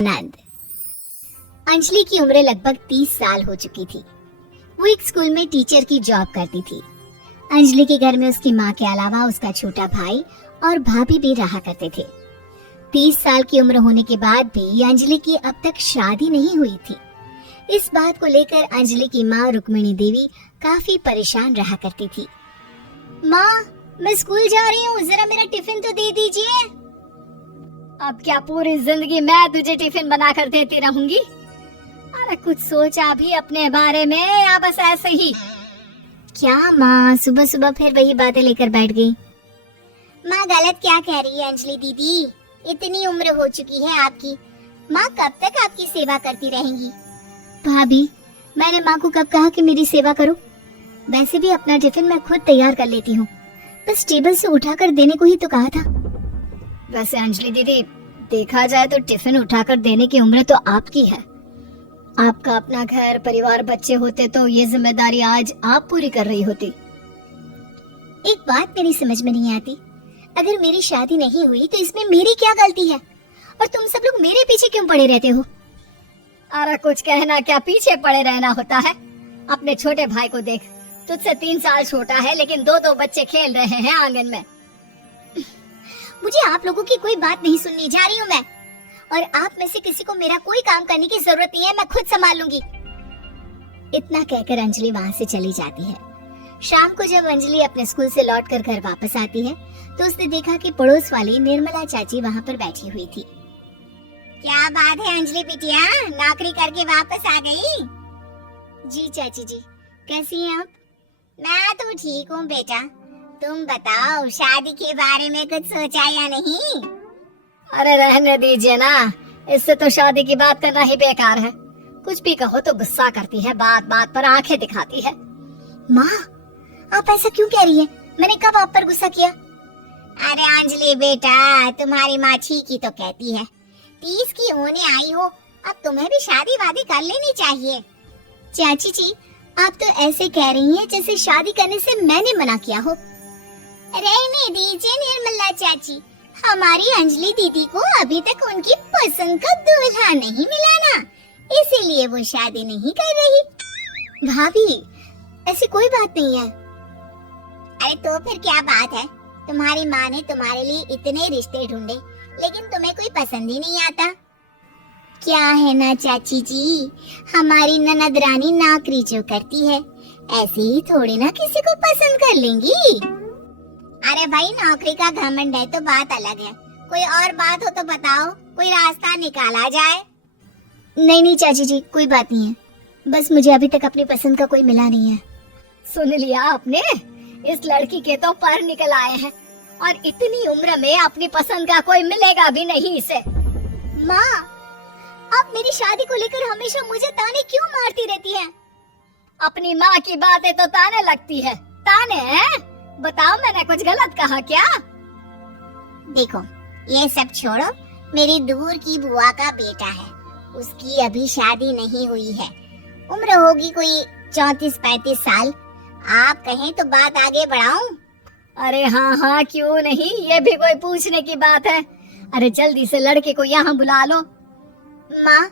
आनंद। अंजलि की उम्र लगभग 30 साल हो चुकी थी। वो एक स्कूल में टीचर की जॉब करती थी। अंजलि के घर में उसकी माँ के अलावा उसका छोटा भाई और भाभी भी रहा करते थे। 30 साल की उम्र होने के बाद भी अंजलि की अब तक शादी नहीं हुई थी। इस बात को लेकर अंजलि की माँ रुक्मिणी देवी काफी परेशान रहा करती थी। माँ, मैं स्कूल जा रही हूँ, जरा मेरा टिफिन तो दे दीजिए। अब क्या पूरी जिंदगी मैं तुझे टिफिन बना कर देती रहूंगी? अरे कुछ सोचा भी अपने बारे में या बस ऐसे ही? क्या माँ, सुबह सुबह फिर वही बातें लेकर बैठ गई? माँ गलत क्या कह रही है अंजलि दीदी? इतनी उम्र हो चुकी है आपकी, माँ कब तक आपकी सेवा करती रहेंगी? भाभी, मैंने माँ को कब कहा कि मेरी सेवा करो? वैसे भी अपना टिफिन मैं खुद तैयार कर लेती हूँ, बस टेबल से उठाकर देने को ही तो कहा था। वैसे अंजलि दीदी, देखा जाए तो टिफिन उठाकर देने की उम्र तो आपकी है। आपका अपना घर परिवार बच्चे होते तो ये जिम्मेदारी आज आप पूरी कर रही होती। एक बात मेरी समझ में नहीं आती, अगर मेरी शादी नहीं हुई तो इसमें मेरी क्या गलती है और तुम सब लोग मेरे पीछे क्यों पड़े रहते हो? अरे कुछ कहना क्या पीछे पड़े रहना होता है? अपने छोटे भाई को देख, तुझसे 3 साल छोटा है लेकिन 2 बच्चे खेल रहे हैं आंगन में। मुझे आप लोगों की कोई बात नहीं सुननी, जा रही हूँ मैं। और आप में से किसी को मेरा कोई काम करने की जरूरत नहीं है, मैं खुद संभाल लूंगी। इतना कहकर अंजलि वहाँ से चली जाती है। शाम को जब अंजलि अपने स्कूल से लौटकर घर वापस आती है तो उसने देखा कि पड़ोस वाली निर्मला चाची वहाँ पर बैठी हुई थी। क्या बात है अंजलि बिटिया, नौकरी करके वापस आ गई? जी चाची जी, कैसी हैं आप? मैं तो ठीक हूँ बेटा, तुम बताओ शादी के बारे में कुछ सोचा या नहीं? अरे रहने दीजिए ना, इससे तो शादी की बात करना ही बेकार है। कुछ भी कहो तो गुस्सा करती है, बात बात पर आंखें दिखाती है। माँ, आप ऐसा क्यों कह रही हैं? मैंने कब आप पर गुस्सा किया? अरे अंजलि बेटा, तुम्हारी माँ ठीक ही तो कहती है। 30 की होने आई हो, अब तुम्हें भी शादी वादी कर लेनी चाहिए। चाची जी, आप तो ऐसे कह रही हैं जैसे शादी करने से मैंने मना किया हो। रहने दीजिए निर्मला चाची, हमारी अंजलि दीदी को अभी तक उनकी पसंद का दूल्हा नहीं मिला ना, इसीलिए वो शादी नहीं कर रही। भाभी, ऐसी कोई बात नहीं है। अरे तो फिर क्या बात है? तुम्हारी माँ ने तुम्हारे लिए इतने रिश्ते ढूंढे लेकिन तुम्हें कोई पसंद ही नहीं आता। क्या है ना चाची जी, हमारी ननद रानी नौकरी जो करती है, ऐसे ही थोड़ी ना किसी को पसंद कर लेंगी। अरे भाई, नौकरी का घमंड है तो बात अलग है, कोई और बात हो तो बताओ, कोई रास्ता निकाला जाए। नहीं चाची जी, कोई बात नहीं है, बस मुझे अभी तक अपनी पसंद का कोई मिला नहीं है। सुन लिया आपने, इस लड़की के तो पर निकल आए हैं और इतनी उम्र में अपनी पसंद का कोई मिलेगा भी नहीं इसे। माँ, आप मेरी शादी को लेकर हमेशा मुझे ताने क्यों मारती रहती हैं? अपनी माँ की बातें तो ताने लगती है। ताने हैं? बताओ, मैंने कुछ गलत कहा क्या? देखो, ये सब छोड़ो, मेरी दूर की बुआ का बेटा है, उसकी अभी शादी नहीं हुई है, उम्र होगी कोई 34-35 साल। आप कहें तो बात आगे बढ़ाऊं? अरे हाँ, क्यों नहीं, ये भी कोई पूछने की बात है। अरे जल्दी से लड़के को यहाँ बुला लो। माँ,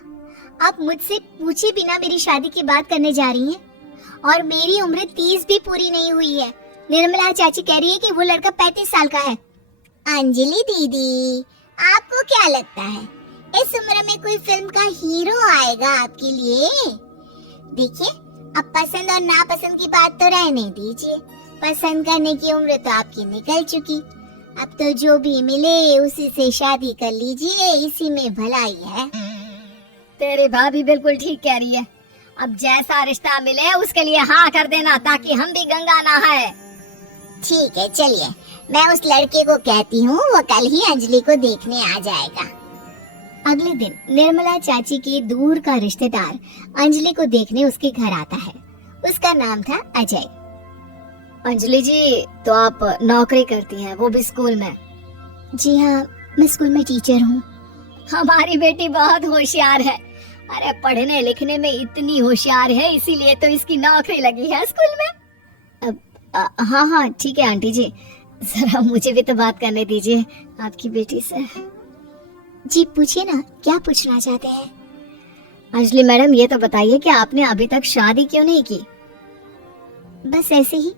आप मुझसे पूछे बिना मेरी शादी की बात करने जा रही हैं? और मेरी उम्र 30 भी पूरी नहीं हुई है। निर्मला चाची कह रही है कि वो लड़का 35 साल का है। अंजलि दीदी, आपको क्या लगता है इस उम्र में कोई फिल्म का हीरो आएगा आपके लिए? देखिए, अब पसंद और नापसंद की बात तो रहने दीजिए, पसंद करने की उम्र तो आपकी निकल चुकी। अब तो जो भी मिले उसी से शादी कर लीजिए, इसी में भलाई है। तेरी भाभी बिल्कुल ठीक कह रही है, अब जैसा रिश्ता मिले उसके लिए हाँ कर देना ताकि हम भी गंगा नहाए। ठीक है, चलिए मैं उस लड़के को कहती हूँ, वो कल ही अंजलि को देखने आ जाएगा। अगले दिन निर्मला चाची की दूर का रिश्तेदार अंजलि को देखने उसके घर आता है। उसका नाम था अजय। अंजलि जी, तो आप नौकरी करती हैं, वो भी स्कूल में? जी हाँ, मैं स्कूल में टीचर हूँ। हमारी बेटी बहुत होशियार है। अरे पढ़ने लिखने में इतनी होशियार है, इसीलिए तो इसकी नौकरी लगी है स्कूल में। हाँ ठीक है आंटी जी, जरा मुझे भी तो बात करने दीजिए आपकी बेटी से। जी पूछिए ना, क्या पूछना चाहते हैं? अंजलि मैडम, ये तो बताइए कि आपने अभी तक शादी क्यों नहीं की? बस ऐसे ही,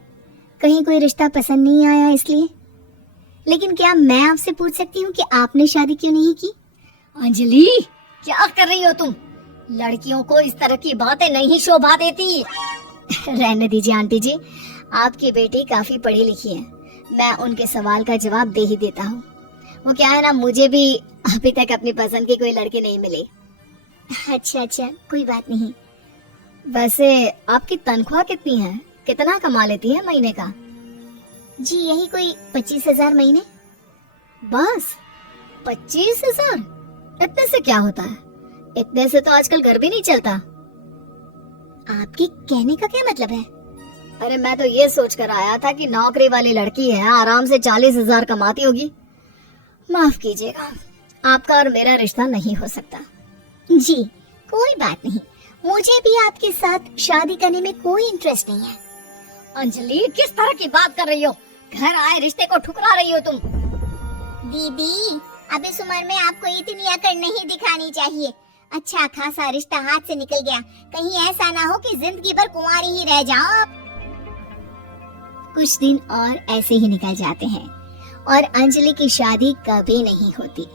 कहीं कोई रिश्ता पसंद नहीं आया इसलिए। लेकिन क्या मैं आपसे पूछ सकती हूँ कि आपने शादी क्यों नहीं की? अंजलि, क्या कर रही हो तुम? लड़कियों को इस तरह की बातें नहीं शोभा देती। रहने दीजिए आंटी जी, आपकी बेटी काफी पढ़ी लिखी है, मैं उनके सवाल का जवाब दे ही देता हूँ। वो क्या है ना, मुझे भी अभी तक अपनी पसंद की कोई लड़की नहीं मिली। अच्छा अच्छा, कोई बात नहीं। वैसे आपकी तनख्वाह कितनी है? कितना कमा लेती है महीने का? जी यही कोई 25,000 महीने। बस 25,000? इतने से क्या होता है? इतने से तो आजकल घर भी नहीं चलता। आपके कहने का क्या मतलब है? अरे मैं तो ये सोचकर आया था कि नौकरी वाली लड़की है, आराम से 40,000 कमाती होगी। माफ कीजिएगा, आपका और मेरा रिश्ता नहीं हो सकता। जी कोई बात नहीं, मुझे भी आपके साथ शादी करने में कोई इंटरेस्ट नहीं है। अंजलि, किस तरह की बात कर रही हो? घर आए रिश्ते को ठुकरा रही हो तुम। दीदी, अब इस उम्र में आपको इतनी अकड़ नहीं दिखानी चाहिए। अच्छा खासा रिश्ता हाथ से निकल गया, कहीं ऐसा ना हो कि जिंदगी भर कुंवारी ही रह जाओ आप। कुछ दिन और ऐसे ही निकल जाते हैं और अंजलि की शादी कभी नहीं होती।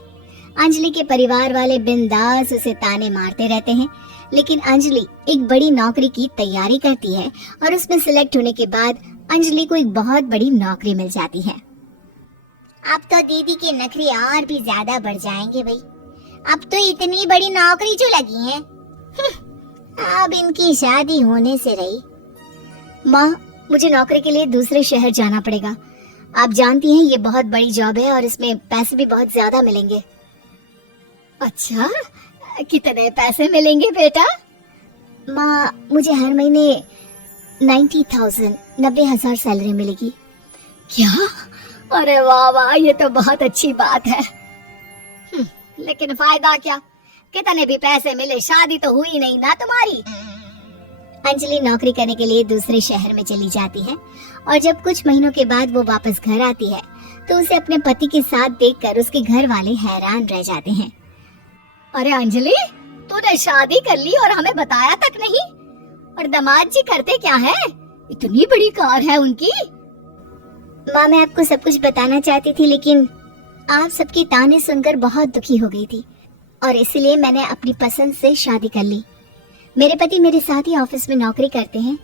अंजलि के परिवार वाले बिंदास उसे ताने मारते रहते हैं, लेकिन अंजलि एक बड़ी नौकरी की तैयारी करती है और उसमें सिलेक्ट होने के बाद अंजलि को एक बहुत बड़ी नौकरी मिल जाती है। अब तो दीदी के नखरे और भी ज्यादा बढ़ जाएंगे भाई, अब तो इतनी बड़ी नौकरी जो लगी है। अब इनकी शादी होने से रही। माँ, मुझे नौकरी के लिए दूसरे शहर जाना पड़ेगा। आप जानती हैं ये बहुत बड़ी जॉब है और इसमें पैसे भी बहुत ज्यादा मिलेंगे। अच्छा, कितने पैसे मिलेंगे बेटा? माँ, मुझे हर महीने 90,000 सैलरी मिलेगी। क्या? अरे वाह वाह, ये तो बहुत अच्छी बात है। लेकिन फायदा क्या? कितने भी पैसे मिले, शादी तो हुई नहीं ना तुम्हारी। अंजलि नौकरी करने के लिए दूसरे शहर में चली जाती है और जब कुछ महीनों के बाद वो वापस घर आती है तो उसे अपने पति के साथ देखकर उसके घर वाले हैरान रह जाते हैं। अरे अंजलि, तूने शादी कर ली और हमें बताया तक नहीं। और दामाद जी करते क्या है? इतनी बड़ी कार है उनकी। माँ, मैं आपको सब कुछ बताना चाहती थी, लेकिन आप सबकी ताने सुनकर बहुत दुखी हो गई थी और इसलिए मैंने अपनी पसंद से शादी कर ली। मेरे पति मेरे साथ ही ऑफिस में नौकरी करते हैं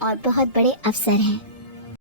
और बहुत बड़े अफसर हैं।